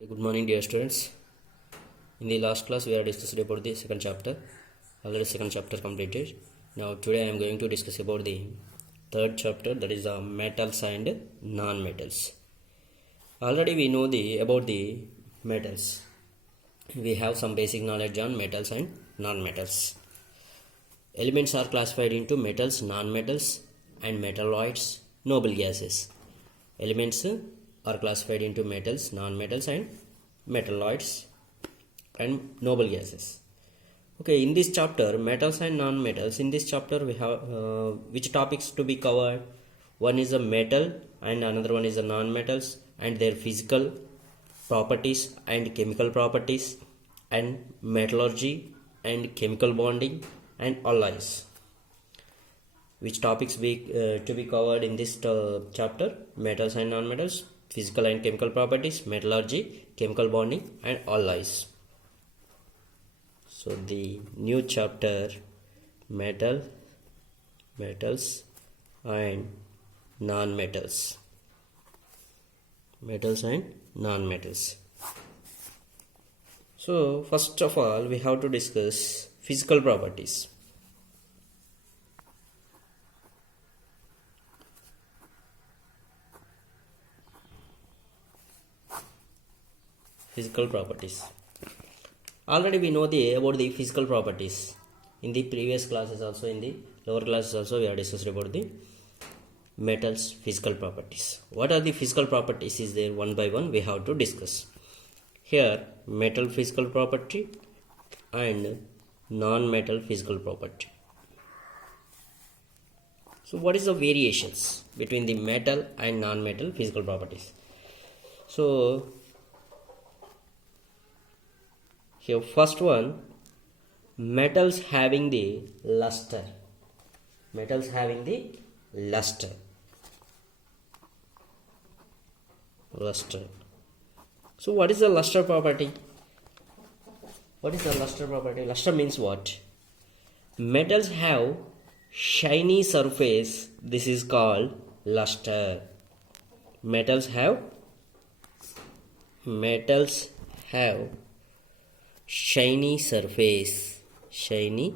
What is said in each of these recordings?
Good morning, dear students. In the last class, we are discussed about the second chapter. Already second chapter completed. Now today I am going to discuss about the third chapter, that is the metals and non-metals. Already we know about the metals. We have some basic knowledge on metals and non-metals. Elements are classified into metals, non-metals, and metalloids, noble gases. Elements are classified into metals, non-metals, and metalloids and noble gases. Okay, in this chapter, metals and non-metals, in this chapter we have which topics to be covered. One is a metal and another one is a non-metals and their physical properties and chemical properties, and metallurgy and chemical bonding and alloys. Which topics to be covered in this chapter? Metals and non-metals, physical and chemical properties, metallurgy, chemical bonding, and alloys. So the new chapter, metals and non-metals. Metals and non-metals. So first of all, we have to discuss physical properties. Physical properties. Already we know about the physical properties. In the previous classes also, in the lower classes also, we have discussed about the metals physical properties. What are the physical properties is there? One by one we have to discuss. Here, metal physical property and non-metal physical property. So what is the variations between the metal and non-metal physical properties? So here first one, metals having the luster. Metals having the luster. Luster. So what is the luster property? What is the luster property? Luster means what? Metals have shiny surface. This is called luster. Metals have shiny surface. Shiny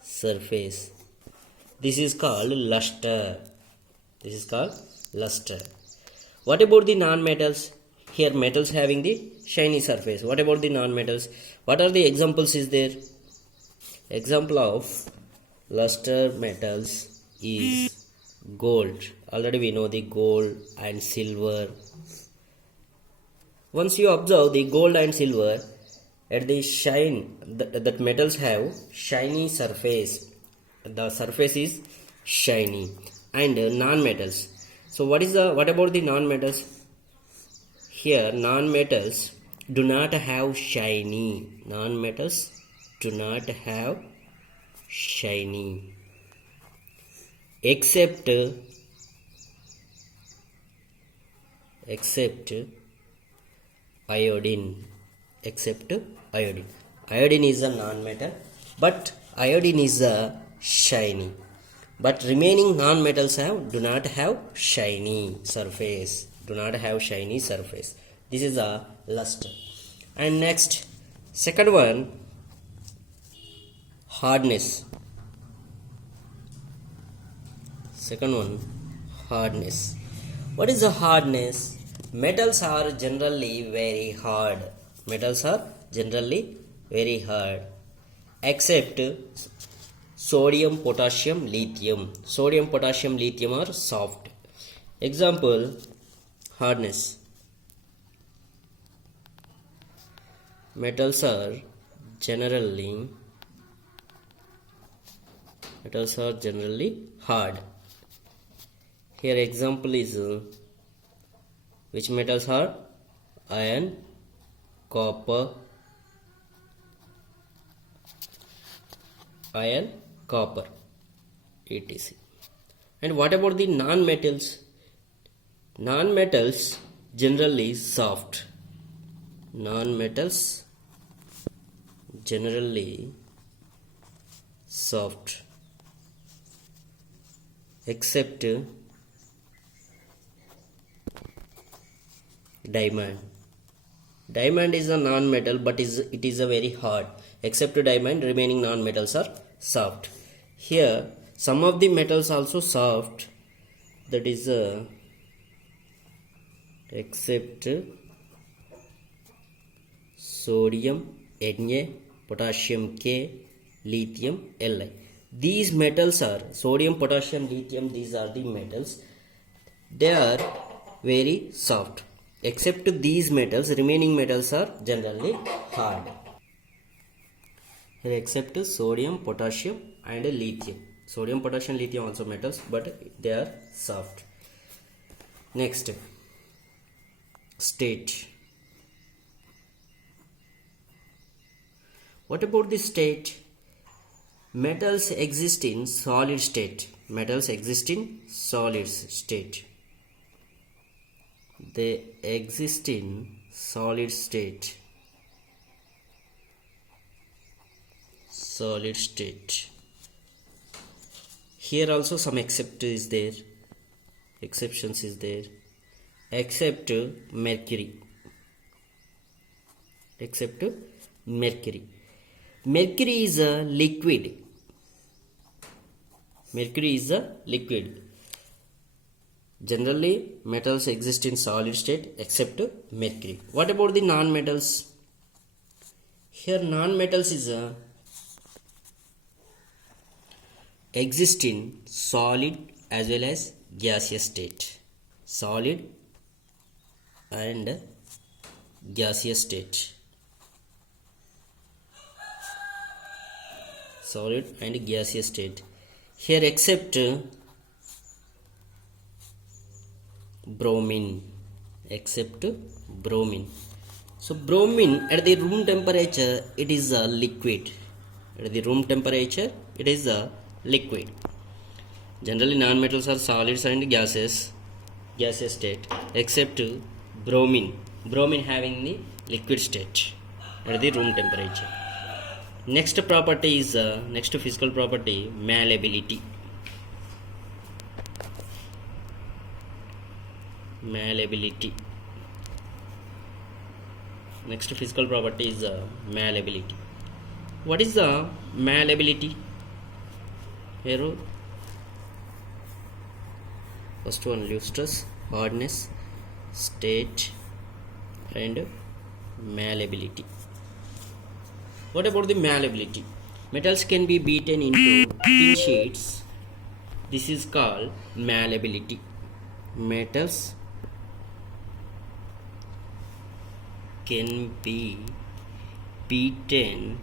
surface. This is called luster. This is called luster. What about the non-metals? Here metals having the shiny surface. What about the non-metals? What are the examples is there? Example of luster metals is gold. Already we know the gold and silver. Once you observe the gold and silver, at the shine that metals have shiny surface. The surface is shiny. And non-metals. So what about the non-metals? Here non-metals do not have shiny. Non-metals do not have shiny. Except iodine. Except iodine. Iodine is a non-metal, but iodine is a shiny. But remaining non-metals do not have shiny surface. Do not have shiny surface. This is a luster. And next, second one, hardness. Second one, hardness. What is the hardness? Metals are generally very hard. Metals are generally very hard, except sodium, potassium, lithium. Sodium, potassium, lithium are soft. Example, hardness. Metals are generally hard. Here example is which metals are? Iron, copper, etc. And what about the non-metals? Non-metals generally soft. Non-metals generally soft, except diamond. Diamond is a non-metal, but it is a very hard. Except diamond, remaining non-metals are soft. Here, some of the metals also soft. That is except sodium Na, potassium K, lithium Li. These metals are sodium, potassium, lithium. These are the metals. They are very soft. Except these metals, remaining metals are generally hard. Here except sodium, potassium and lithium. Sodium, potassium, lithium also metals, but they are soft. Next, state. What about the state? Metals exist in solid state. Metals exist in solid state. They exist in solid state. Solid state. Here also some exceptions is there. Except mercury. Mercury is a liquid. Generally, metals exist in solid state except mercury. What about the non-metals? Here, non-metals is exist in solid as well as gaseous state. Solid and gaseous state. Solid and gaseous state. Here, except bromine. So bromine at the room temperature it is a liquid. Generally non-metals are solids and gaseous state except bromine. Bromine having the liquid state at the room temperature. Next physical property, malleability. Next physical property is malleability. What is the malleability? Here, first one, lustrous, hardness, state and malleability. What about the malleability? Metals can be beaten into thin sheets. This is called malleability. Metals can be beaten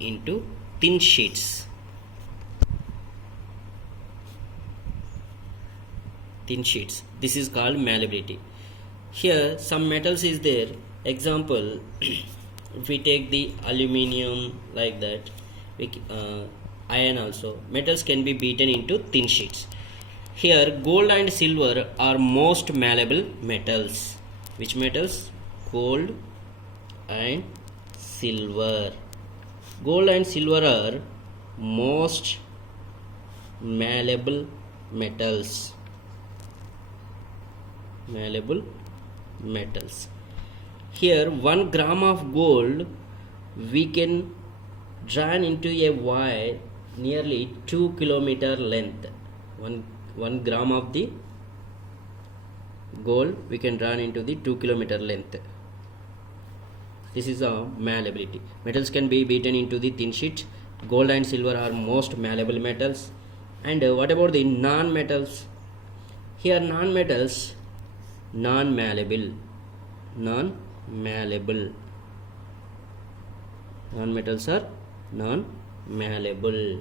into thin sheets. This is called malleability. Here some metals is there. Example, if we take the aluminium like that, iron also, metals can be beaten into thin sheets. Here gold and silver are most malleable metals. Which metals? Gold and silver. Gold and silver are most malleable metals. Here 1 gram of gold we can drawn into a wire nearly 2 kilometer length. 1 gram of the gold we can drawn into the 2 kilometer length. This is a malleability. Metals can be beaten into the thin sheet. Gold and silver are most malleable metals. And what about the non-metals? Here non-metals, non-malleable. Non-metals are non-malleable.